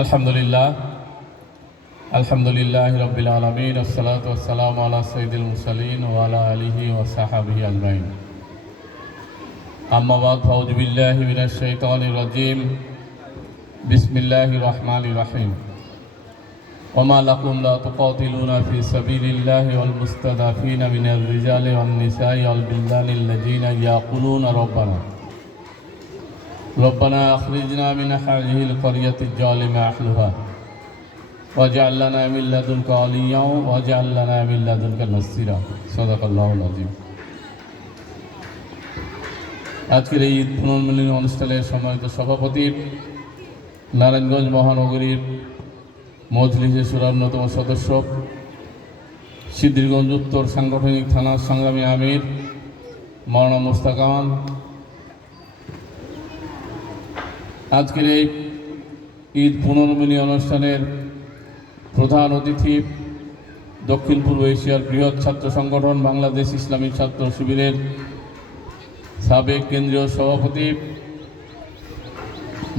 আলহামদুলিল্লাহ রাব্বিল আলামিন আসসালাতু ওয়াসসালামু আলা সাইয়্যিদিল মুরসালিন ওয়া আলা আলিহি ওয়া সাহবিহি আজমাইন। আম্মা বাদ, ফাউযু বিল্লাহি মিনাশ শাইতানির রাজীম। বিসমিল্লাহির রহমানির রহিম। ওয়া মা লাকুম লা তুকাতিলুনা ফি সাবিলিল্লাহি ওয়াল মুস্তাদাফিনা মিনার রিজালি ওয়ান নিসাই ওয়াল বিলদানি আল্লাযীনা ইয়াকুলুনা রব্বানা আখরিজনা মিন হাযিহিল ক্বরিয়াতিজ জালিমা আহলুহা ওয়াজআল লানা মিন লাদুনকা ওয়ালিয়্যা ওয়াজআল লানা মিন লাদুনকা নাসীরা। সাদাকাল্লাহুল আযীম। আজকের এই ঈদ পুনর্মিলনী অনুষ্ঠানের সম্মানিত সভাপতি, নারায়ণগঞ্জ মহানগরীর মজলিসে শুরার অন্যতম সদস্য, সিদ্ধিরগঞ্জ উত্তর সাংগঠনিক থানার সংগ্রামী আমির মাওলানা মুশতাক আমান, আজকের এই ঈদ পুনর্মিলনী অনুষ্ঠানের প্রধান অতিথি, দক্ষিণ পূর্ব এশিয়ার বৃহৎ ছাত্র সংগঠন বাংলাদেশ ইসলামী ছাত্র শিবিরের সাবেক কেন্দ্রীয় সভাপতি,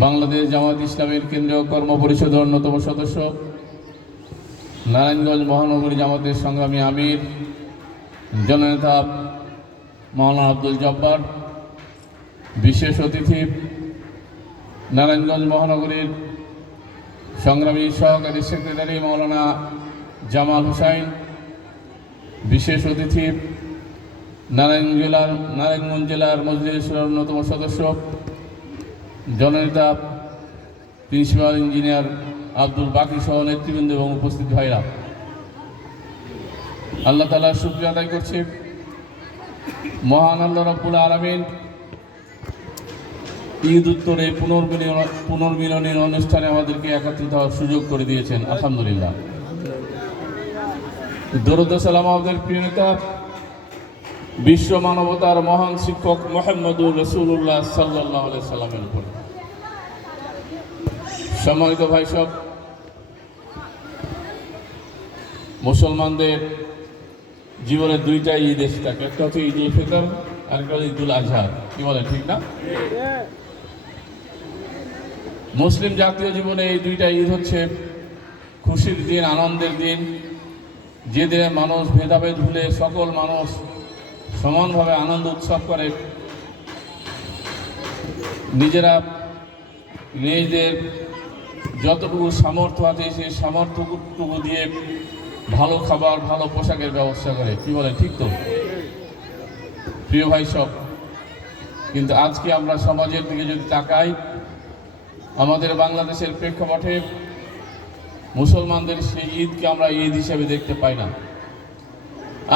বাংলাদেশ জামাত ইসলামের কেন্দ্রীয় কর্ম পরিষদের অন্যতম সদস্য, নারায়ণগঞ্জ মহানগরী জামাতের সংগ্রামী আমির জননেতা মাওলানা আব্দুল জব্বার, বিশেষ অতিথি নারায়ণগঞ্জ মহানগরীর সংগ্রামী সহকারী সেক্রেটারি মাওলানা জামাল হোসাইন, বিশেষ অতিথি নারায়ণগঞ্জ জেলার মজলিসের অন্যতম সদস্য জননেতা প্রিন্সিপাল ইঞ্জিনিয়ার আব্দুল বাকি সহ নেতৃবৃন্দ এবং উপস্থিত ভাইরা, আল্লাহ তাআলার শুকরিয়া আদায় করছি। মহান আল্লাহ রাব্বুল আলামিন ঈদ উত্তর এই পুনর্মিলনীর অনুষ্ঠানে আমাদেরকে একত্রিত হওয়ার সুযোগ করে দিয়েছেন, আলহামদুলিল্লাহ। দরুদ ও সালাম আমাদের প্রিয় নেতা, বিশ্ব মানবতার মহান শিক্ষক মুহাম্মদুর রাসূলুল্লাহ সাল্লাল্লাহু আলাইহি সাল্লামের উপর। সম্মানিত ভাই সব, মুসলমানদের জীবনের দুইটা ঈদ এসে থাকে, একটা হচ্ছে ঈদ উল ফিতর, আরেকটা হচ্ছে ঈদুল আজহা। কি বলেন, ঠিক না? মুসলিম জাতীয় জীবনে এই দুইটা ঈদ হচ্ছে খুশির দিন, আনন্দের দিন, যে দিনে মানুষ ভেদাভেদ ভুলে সকল মানুষ সমানভাবে আনন্দ উৎসব করে, নিজেরা নিজেদের যতটুকু সামর্থ্য আছে সেই সামর্থ্যটুকু দিয়ে ভালো খাবার, ভালো পোশাকের ব্যবস্থা করে। কি বলেন, ঠিক তো? প্রিয় ভাই সব, কিন্তু আজকে আমরা সমাজের দিকে যদি তাকাই, আমাদের বাংলাদেশের প্রেক্ষাপটে মুসলমানদের সেই ঈদকে আমরা ঈদ হিসেবে দেখতে পাই না।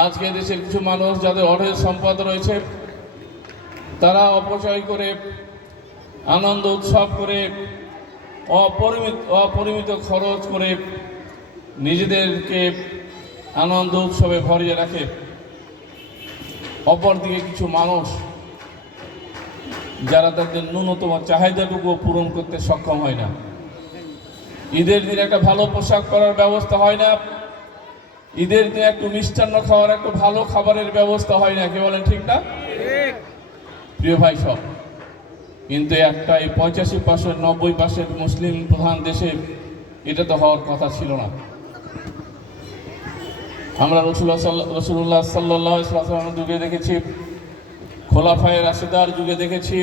আজকে দেশের কিছু মানুষ যাদের অঢেল সম্পদ রয়েছে, তারা অপচয় করে, আনন্দ উৎসব করে, অপরিমিত খরচ করে নিজেদেরকে আনন্দ উৎসবে ভরিয়ে রাখে। অপরদিকে কিছু মানুষ যারা তাদের ন্যূনতম চাহিদাটুকু পূরণ করতে সক্ষম হয় না, ঈদের দিন একটা ভালো পোশাক পরার ব্যবস্থা হয় না, ঈদের দিন একটু মিষ্টান্ন খাওয়ার, একটু ভালো খাবারের ব্যবস্থা হয় না। কি বলেন, ঠিক না? প্রিয় ভাই সব, কিন্তু একটা এই 85% 90% মুসলিম প্রধান দেশে এটা তো হওয়ার কথা ছিল না। আমরা রাসূলুল্লাহ সাল্লাল্লাহু আলাইহি ওয়াসাল্লামের যুগে দেখেছি, খোলাফায়ে রাশিদার যুগে দেখেছি,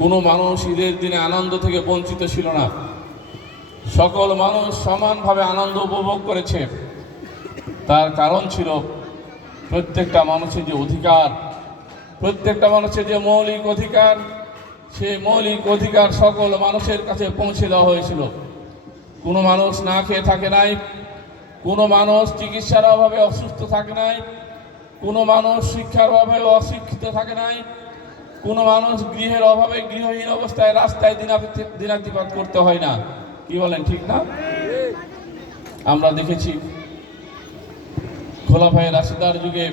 কোনো মানুষ ঈদের দিনে আনন্দ থেকে বঞ্চিত ছিল না। সকল মানুষ সমানভাবে আনন্দ উপভোগ করেছে। তার কারণ ছিল প্রত্যেকটা মানুষের যে অধিকার, প্রত্যেকটা মানুষের যে মৌলিক অধিকার, সেই মৌলিক অধিকার সকল মানুষের কাছে পৌঁছে দেওয়া হয়েছিল। কোনো মানুষ না খেয়ে থাকে নাই, কোনো মানুষ চিকিৎসার অভাবে অসুস্থ থাকে নাই, কোনো মানুষ শিক্ষার অভাবে অশিক্ষিত থাকে নাই, কোনো মানুষ গৃহের অভাবে গৃহহীন অবস্থায় রাস্তায় দিনাতিপাত করতে হয় না। কি বলেন, ঠিক না? আমরা দেখেছি খোলাফায়ে রাশিদার যুগে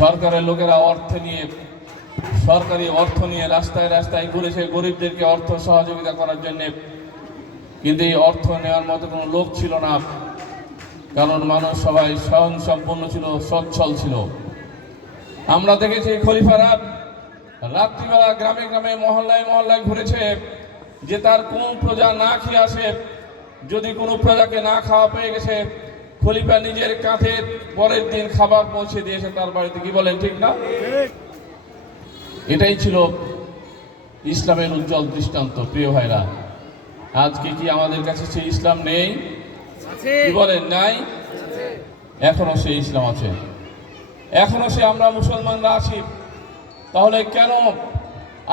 সরকারের লোকেরা সরকারি অর্থ নিয়ে রাস্তায় রাস্তায় ঘুরেছে গরিবদেরকে অর্থ সহযোগিতা করার জন্য, কিন্তু এই অর্থ নেওয়ার মতো কোনো লোক ছিল না, কারণ মানুষ সবাই স্বয়ংসম্পন্ন ছিল, সচ্ছল ছিল। আমরা দেখেছি খলিফারা রাত্রিবেলা গ্রামে গ্রামে মহল্লায় মহল্লায় ঘুরেছে, যে তার কোন প্রজা না খেয়ে আসে, যদি কোনো প্রজাকে না খাওয়া পেয়ে গেছে, খলিফা নিজের কাঁধে পরের দিন খাবার পৌঁছে দিয়েছে তার বাড়িতে। কি বলেন, ঠিক না? এটাই ছিল ইসলামের উজ্জ্বল দৃষ্টান্ত। প্রিয় ভাইরা, আজকে কি আমাদের কাছে সেই ইসলাম নেই? কি বলেন, নাই? এখনো সেই ইসলাম আছে, এখনো সে আমরা মুসলমানরা আছি। তাহলে কেন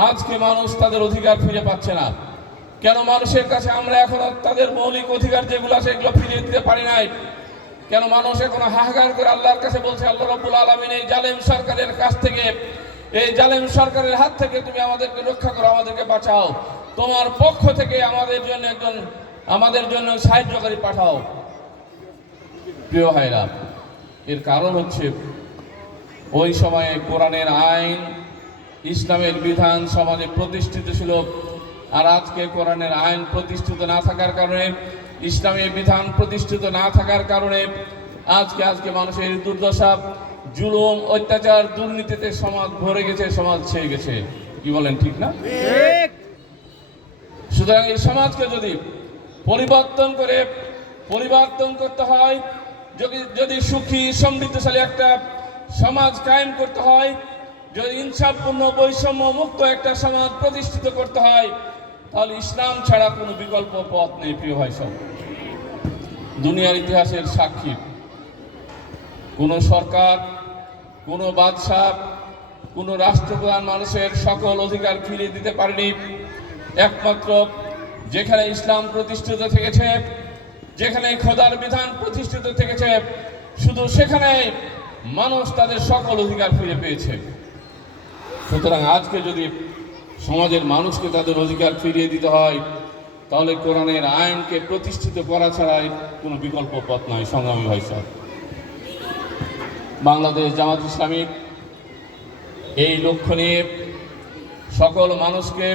আজকে মানুষ তাদের অধিকার ফিরে পাচ্ছে না? কেন মানুষের কাছে আমরা এখনো তাদের মৌলিক অধিকার যেগুলো আছে এগুলো ফিরিয়ে দিতে পারি নাই? কেন মানুষ এখনো হাহাকার করে আল্লাহর কাছে বলছে, আল্লাহ রাব্বুল আলামিন এই জালেম সরকারের কাছ থেকে, এই জালেম সরকারের হাত থেকে তুমি আমাদেরকে রক্ষা করো, আমাদেরকে বাঁচাও, তোমার পক্ষ থেকে আমাদের জন্য সাহায্যকারী পাঠাও। প্রিয় ভাইরা, এর কারণ হচ্ছে ওই সময়ে কোরআনের আইন, ইসলামের বিধান সমাজে প্রতিষ্ঠিত ছিল। আর আজকে কোরআনের আইন প্রতিষ্ঠিত না থাকার কারণে, ইসলামের বিধান প্রতিষ্ঠিত না থাকার কারণে আজকে মানুষের দুর্দশা, জুলুম, অত্যাচার, দুর্নীতিতে সমাজ ভরে গেছে, সমাজ ছেয়ে গেছে। কি বলেন, ঠিক না? সুতরাং এই সমাজকে যদি পরিবর্তন করতে হয়, যদি সুখী সমৃদ্ধশালী একটা সমাজ কায়েম করতে হয়, যদি ইনসাফপূর্ণ বৈষম্য মুক্ত একটা সমাজ প্রতিষ্ঠিত করতে হয়, তাহলে ইসলাম ছাড়া কোনো বিকল্প পথ নেই। প্রিয় ভাই সব, দুনিয়ার ইতিহাসের সাক্ষী, কোনো সরকার, কোনো বাদশাহ, কোনো রাষ্ট্রপ্রধান মানুষের সকল অধিকার ফিরিয়ে দিতে পারেনি। একমাত্র যেখানে ইসলাম প্রতিষ্ঠিত থেকেছে, যেখানে খোদার বিধান প্রতিষ্ঠিত থেকেছে, শুধু সেখানে মানুষ তাদের সকল অধিকার ফিরে পেয়েছে। সুতরাং আজকে যদি সমাজের মানুষকে তাদের অধিকার ফিরিয়ে দিতে হয়, তাহলে কোরআনের আইনকে প্রতিষ্ঠিত করা ছাড়াই কোনো বিকল্প পথ নয়। সংগ্রামী ভাই সাহেব, বাংলাদেশ জামাত ইসলামী এই লক্ষ্য নিয়ে সকল মানুষকে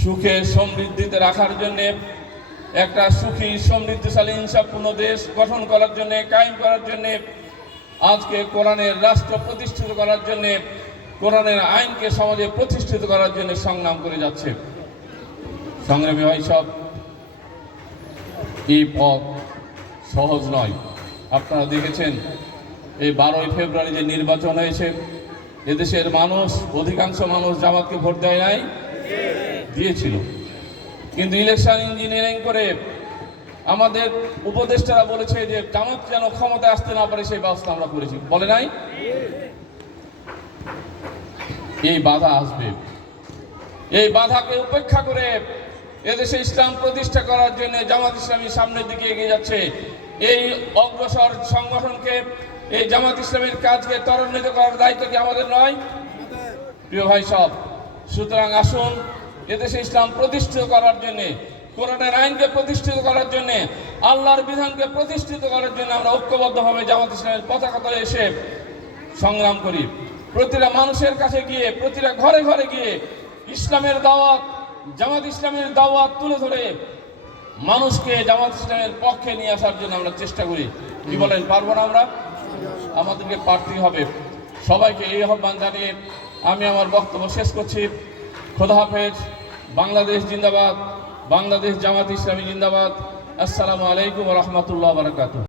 সুখে সমৃদ্ধিতে রাখার জন্যে, একটা সুখী সমৃদ্ধশালী ইনসাফপূর্ণ দেশ গঠন করার জন্যে, কায়েম করার জন্যে, আজকে কোরআনের রাষ্ট্র প্রতিষ্ঠিত করার জন্যে, কোরআনের আইনকে সমাজে প্রতিষ্ঠিত করার জন্য সংগ্রাম করে যাচ্ছে। সংগ্রামী ভাই সব, এই পথ সহজ নয়। আপনারা দেখেছেন এই 12ই ফেব্রুয়ারি যে নির্বাচন হয়েছে, এদেশের মানুষ, অধিকাংশ মানুষ জামাতকে ভোট দেয় নাই, দিয়েছিল। কিন্তু ইলেকশন ইঞ্জিনিয়ারিং করে আমাদের উপদেষ্টারা বলেছে যে জামাত যেন ক্ষমতায় আসতে না পারে সেই ব্যবস্থা আমরা করেছি, বলে নাই? এই বাধা আসবে, এই বাধাকে উপেক্ষা করে এদেশে ইসলাম প্রতিষ্ঠা করার জন্য জামাত ইসলামী সামনের দিকে এগিয়ে যাচ্ছে। এই অগ্রসর সংগঠনকে, এই জামাত ইসলামের কাজকে ত্বরান্বিত করার দায়িত্ব কি আমাদের নয়? প্রিয় ভাই সব, সুতরাং আসুন এদেশে ইসলাম প্রতিষ্ঠিত করার জন্য, কোরআনের আইনকে প্রতিষ্ঠিত করার জন্য, আল্লাহর বিধানকে প্রতিষ্ঠিত করার জন্য আমরা ঐক্যবদ্ধভাবে জামাত ইসলামের পতাকা তলে এসে সংগ্রাম করি। প্রতিটা মানুষের কাছে গিয়ে, প্রতিটা ঘরে ঘরে গিয়ে ইসলামের দাওয়াত, জামাত ইসলামের দাওয়াত তুলে ধরে মানুষকে জামাত ইসলামের পক্ষে নিয়ে আসার জন্য আমরা চেষ্টা করি। কি বলেন, পারবো না আমরা? আমাদেরকে পারতেই হবে। সবাইকে এই আহ্বান জানিয়ে আমি আমার বক্তব্য শেষ করছি। খোদা হাফেজ। বাংলাদেশ জিন্দাবাদ, বাংলাদেশ জামাত ইসলামী জিন্দাবাদ। আসসালামু আলাইকুম ওয়া রাহমাতুল্লাহি ওয়া বারাকাতুহু।